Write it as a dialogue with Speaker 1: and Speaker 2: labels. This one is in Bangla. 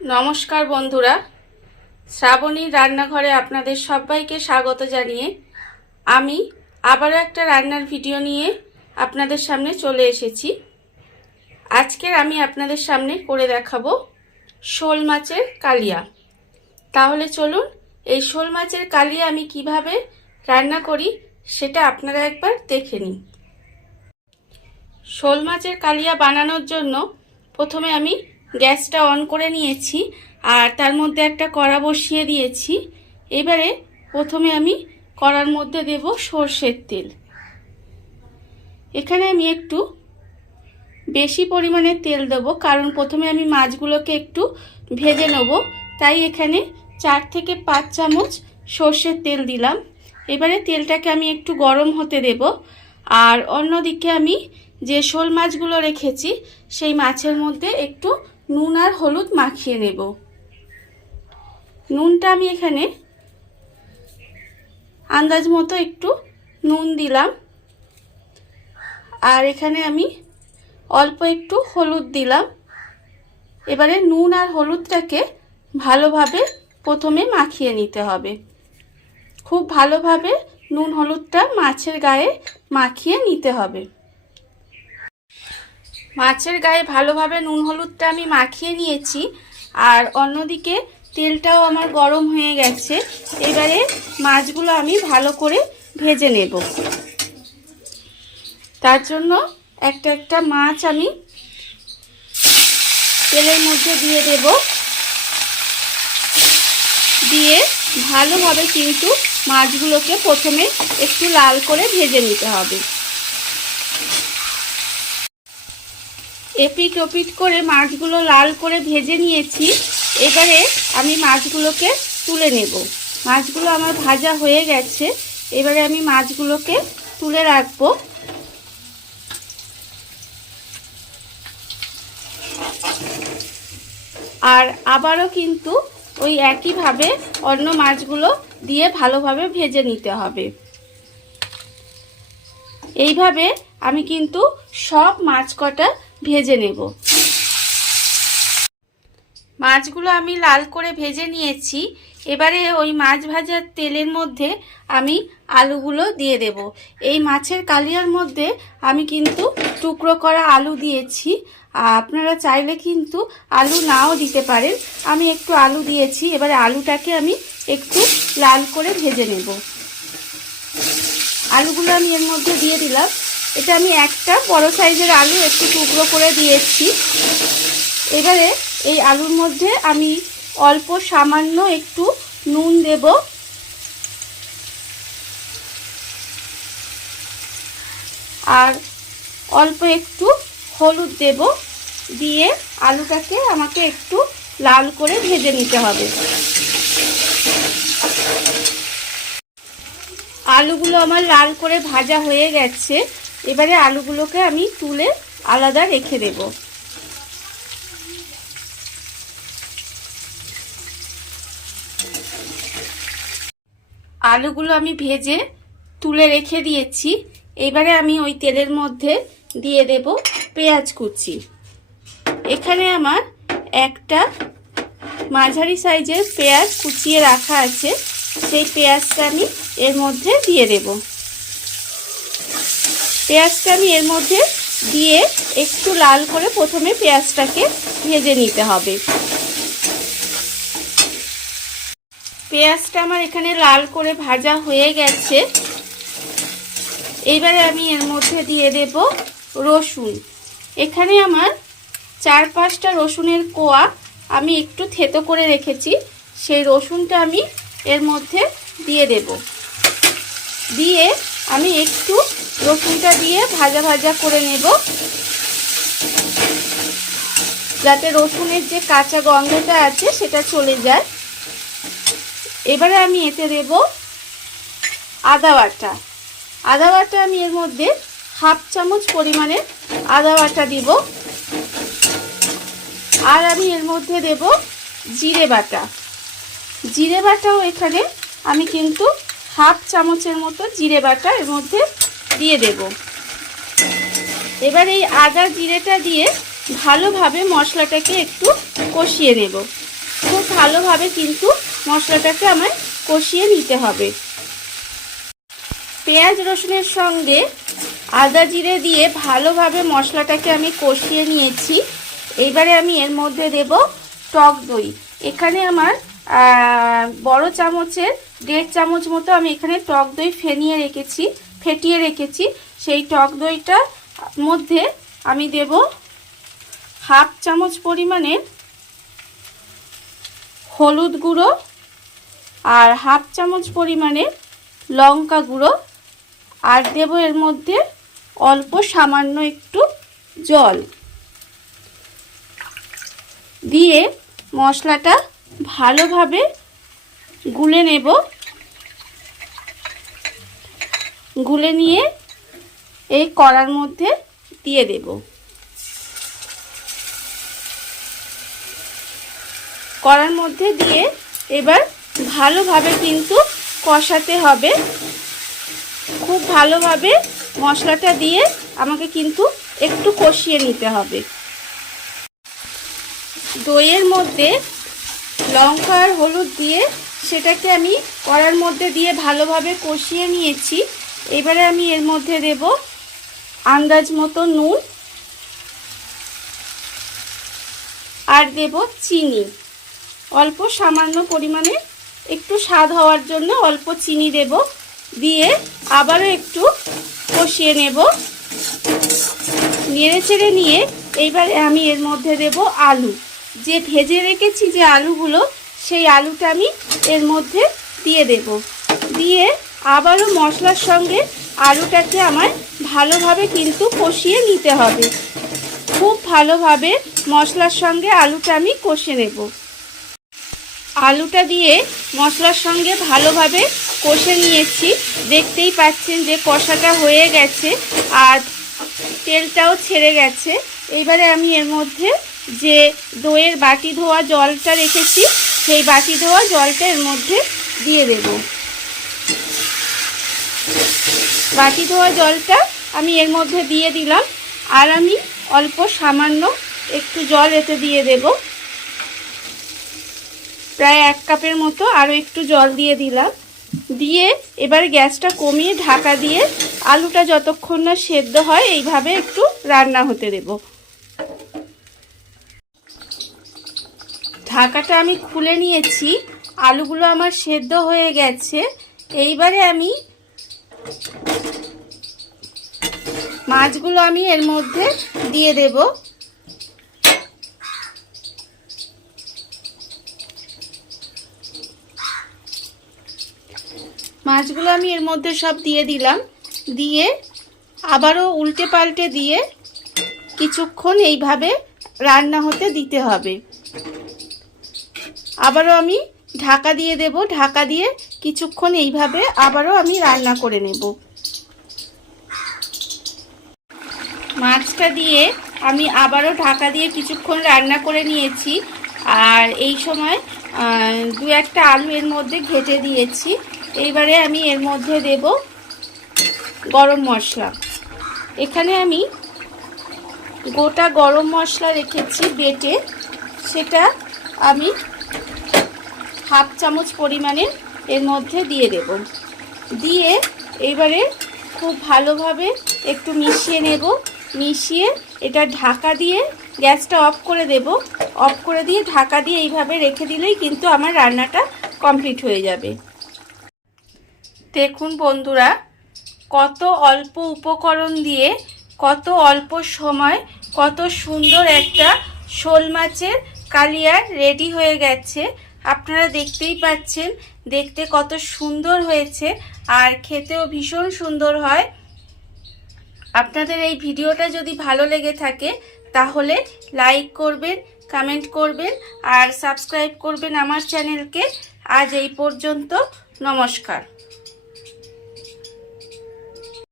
Speaker 1: নমস্কার বন্ধুরা। শ্রাবণীর রান্নাঘরে আপনাদের সবাইকে স্বাগত জানিয়ে আমি আবারও একটা রান্নার ভিডিও নিয়ে আপনাদের সামনে চলে এসেছি। আজকের আমি আপনাদের সামনে করে দেখাবো শোল মাছের কালিয়া। তাহলে চলুন, এই শোল মাছের কালিয়া আমি কীভাবে রান্না করি সেটা আপনারা একবার দেখে নিন। শোল মাছের কালিয়া বানানোর জন্য প্রথমে আমি গ্যাসটা অন করে নিয়েছি আর তার মধ্যে একটা কড়া বসিয়ে দিয়েছি। এবারে প্রথমে আমি কড়ার মধ্যে দেব সর্ষের তেল। এখানে আমি একটু বেশি পরিমাণে তেল দেব, কারণ প্রথমে আমি মাছগুলোকে একটু ভেজে নেব। তাই এখানে চার থেকে পাঁচ চামচ সর্ষের তেল দিলাম। এবারে তেলটাকে আমি একটু গরম হতে দেব। আর অন্যদিকে আমি যে শোল মাছগুলো রেখেছি, সেই মাছের মধ্যে একটু নুন আর হলুদ মাখিয়ে নেব। নুনটা আমি এখানে আন্দাজ মতো একটু নুন দিলাম। আর এখানে আমি অল্প একটু হলুদ দিলাম। এবারে নুন আর হলুদটাকে ভালোভাবে প্রথমে মাখিয়ে নিতে হবে। খুব ভালোভাবে নুন হলুদটা মাছের গায়ে মাখিয়ে নিতে হবে। মাছের গায়ে ভালোভাবে নুন হলুদটা আমি মাখিয়ে নিয়েছি। আর অন্যদিকে তেলটাও আমার গরম হয়ে গেছে। এবারে মাছগুলো আমি ভালো করে ভেজে নেব। তার জন্য একটা একটা মাছ আমি তেলের মধ্যে দিয়ে দেব। দিয়ে ভালোভাবে কিন্তু মাছগুলোকে প্রথমে একটু লাল করে ভেজে নিতে হবে। এপিট ওপিট করে মাছগুলো লাল করে ভেজে নিয়েছি। এবারে আমি মাছগুলোকে তুলে নেব। মাছগুলো আমার ভাজা হয়ে গেছে। এবারে আমি মাছগুলোকে তুলে রাখব। আর আবারও কিন্তু ওই একইভাবে অন্য মাছগুলো দিয়ে ভালোভাবে ভেজে নিতে হবে। এইভাবে আমি কিন্তু সব মাছ কটা ভেজে নেব। মাছগুলো আমি লাল করে ভেজে নিয়েছি। এবারে ওই মাছ ভাজার তেলের মধ্যে আমি আলুগুলো দিয়ে দেব। এই মাছের কালিয়ার মধ্যে আমি কিন্তু টুকরো করা আলু দিয়েছি। আপনারা চাইলে কিন্তু আলু নাও দিতে পারেন। আমি একটু আলু দিয়েছি। এবারে আলুটাকে আমি একটু লাল করে ভেজে নেব। আলুগুলো আমি এর মধ্যে দিয়ে দিলাম। এটা আমি একটা বড় সাইজের আলু একটু টুকরো করে দিয়েছি। এবারে এই আলুর মধ্যে আমি অল্প সামান্য একটু নুন দেব। আর অল্প একটু হলুদ দেব দিয়ে আলুটাকে আমাকে একটু লাল করে ভেজে নিতে হবে। আলুগুলো আমার লাল করে ভাজা হয়ে গেছে। এবারে আলুগুলোকে আমি তুলে আলাদা রেখে দেব। আলুগুলো আমি ভেজে তুলে রেখে দিয়েছি। এবারে আমি ওই তেলের মধ্যে দিয়ে দেব পেঁয়াজ কুচি। এখানে আমার একটা মাঝারি সাইজের পেঁয়াজ কুচিয়ে রাখা আছে। সেই পেঁয়াজটা আমি এর মধ্যে দিয়ে দেব। পেঁয়াজটা আমি এর মধ্যে দিয়ে একটু লাল করে প্রথমে পেঁয়াজটাকে ভেজে নিতে হবে। পেঁয়াজটা আমার এখানে লাল করে ভাজা হয়ে গেছে। এবারে আমি এর মধ্যে দিয়ে দেব রসুন। এখানে আমার চার পাঁচটা রসুনের কোয়া আমি একটু থেতো করে রেখেছি। সেই রসুনটা আমি এর মধ্যে দিয়ে দেব। দিয়ে আমি একটু রসুনটা দিয়ে ভাজা ভাজা করে নেব। যাতে রসুনের যে কাঁচা গন্ধটা আছে সেটা চলে যায়। এবারে আমি এতে দেব আদা বাটা। আদা বাটা আমি এর মধ্যে হাফ চামচ পরিমাণে আদা বাটা দিব। আর আমি এর মধ্যে দেব জিরে বাটা। জিরে বাটাও এখানে আমি কিন্তু হাফ চামচের মতো জিরে বাটা এর মধ্যে দিয়ে দেব। এবার এই আদা জিরেটা দিয়ে ভালোভাবে মশলাটাকে একটু কষিয়ে নেব। খুব ভালোভাবে কিন্তু মশলাটাকে আমায় কষিয়ে নিতে হবে। পেঁয়াজ রসুনের সঙ্গে আদা জিরে দিয়ে ভালোভাবে মশলাটাকে আমি কষিয়ে নিয়েছি। এইবারে আমি এর মধ্যে দেব টক দই। এখানে আমার বড় চামচের দেড় চামচ মতো আমি এখানে টক দই ফেনিয়ে রেখেছি, ফেটিয়ে রেখেছি। সেই টক দইটা মধ্যে আমি দেব হাফ চামচ পরিমাণে হলুদ গুঁড়ো আর হাফ চামচ পরিমাণে লঙ্কা গুঁড়ো। আর দেব এর মধ্যে অল্প সামান্য একটু জল। দিয়ে মশলাটা ভালোভাবে গুলে নেব। গুলে নিয়ে এই কড়ার মধ্যে দিয়ে দেব। কড়ার মধ্যে দিয়ে এবার ভালোভাবে কিন্তু কষাতে হবে। খুব ভালোভাবে মশলাটা দিয়ে আমাকে কিন্তু একটু কষিয়ে নিতে হবে। দইয়ের মধ্যে লঙ্কা আর হলুদ দিয়ে সেটাকে আমি কড়ার মধ্যে দিয়ে ভালোভাবে কষিয়ে নিয়েছি। এবারে আমি এর মধ্যে দেব আন্দাজ মতো নুন আর দেব চিনি। অল্প সামান্য পরিমাণে একটু স্বাদ হওয়ার জন্য অল্প চিনি দেব। দিয়ে আবারও একটু কষিয়ে নেব। নেড়ে চেড়ে নিয়ে এইবারে আমি এর মধ্যে দেব আলু। যে ভেজে রেখেছি যে আলুগুলো সেই আলুটা আমি এর মধ্যে দিয়ে দেব। দিয়ে আবারও মশলার সঙ্গে আলুটাকে আমার ভালোভাবে কিন্তু কষিয়ে নিতে হবে। খুব ভালোভাবে মশলার সঙ্গে আলুটা আমি কষে নেব। আলুটা দিয়ে মশলার সঙ্গে ভালোভাবে কষে নিয়েছি। দেখতেই পাচ্ছেন যে কষাটা হয়ে গেছে আর তেলটাও ছেড়ে গেছে। এবারে আমি এর মধ্যে যে দইয়ের বাটি ধোয়া জলটা রেখেছি সেই বাটি ধোয়া জলটা এর মধ্যে দিয়ে দেব। বাটি ধোয়া জলটা আমি এর মধ্যে দিয়ে দিলাম। আর আমি অল্প সামান্য একটু জল এতে দিয়ে দেবো। প্রায় এক কাপের মতো আরও একটু জল দিয়ে দিলাম। দিয়ে এবার গ্যাসটা কমিয়ে ঢাকা দিয়ে আলুটা যতক্ষণ না সেদ্ধ হয়, এইভাবে একটু রান্না হতে দেব। ঢাকাটা আমি খুলে নিয়েছি। আলুগুলো আমার সেদ্ধ হয়ে গেছে। এইবারে আমি মাছগুলো আমি এর মধ্যে দিয়ে দেবো। মাছগুলো আমি এর মধ্যে সব দিয়ে দিলাম। দিয়ে আবারও উল্টে পাল্টে দিয়ে কিছুক্ষণ এইভাবে রান্না হতে দিতে হবে। আবারও আমি ঢাকা দিয়ে দেব, ঢাকা দিয়ে কিছুক্ষণ এইভাবে আবারও আমি রান্না করে নেব। মাছটা দিয়ে আমি আবারও ঢাকা দিয়ে কিছুক্ষণ রান্না করে নিয়েছি। আর এই সময় দু একটা আলু এর মধ্যে ঘেটে দিয়েছি। এইবারে আমি এর মধ্যে দেব গরম মশলা। এখানে আমি গোটা গরম মশলা রেখেছি বেটে। সেটা আমি হাফ চামচ পরিমাণে এর মধ্যে দিয়ে দেব। দিয়ে এবারে খুব ভালোভাবে একটু মিশিয়ে নেব। মিশিয়ে এটা ঢাকা দিয়ে গ্যাসটা অফ করে দেব। অফ করে দিয়ে ঢাকা দিয়ে এইভাবে রেখে দিলেই কিন্তু আমার রান্নাটা কমপ্লিট হয়ে যাবে। দেখুন বন্ধুরা, কত অল্প উপকরণ দিয়ে, কত অল্প সময়, কত সুন্দর একটা শোল মাছের কালিয়ার রেডি হয়ে গেছে। আপনারা দেখতেই পাচ্ছেন, দেখতে কত সুন্দর হয়েছে আর খেতেও ভীষণ সুন্দর হয়। আপনাদের এই ভিডিওটা যদি ভালো লেগে থাকে, তাহলে লাইক করবেন, কমেন্ট করবেন আর সাবস্ক্রাইব করবেন আমার চ্যানেলকে। আজ এই পর্যন্ত, নমস্কার।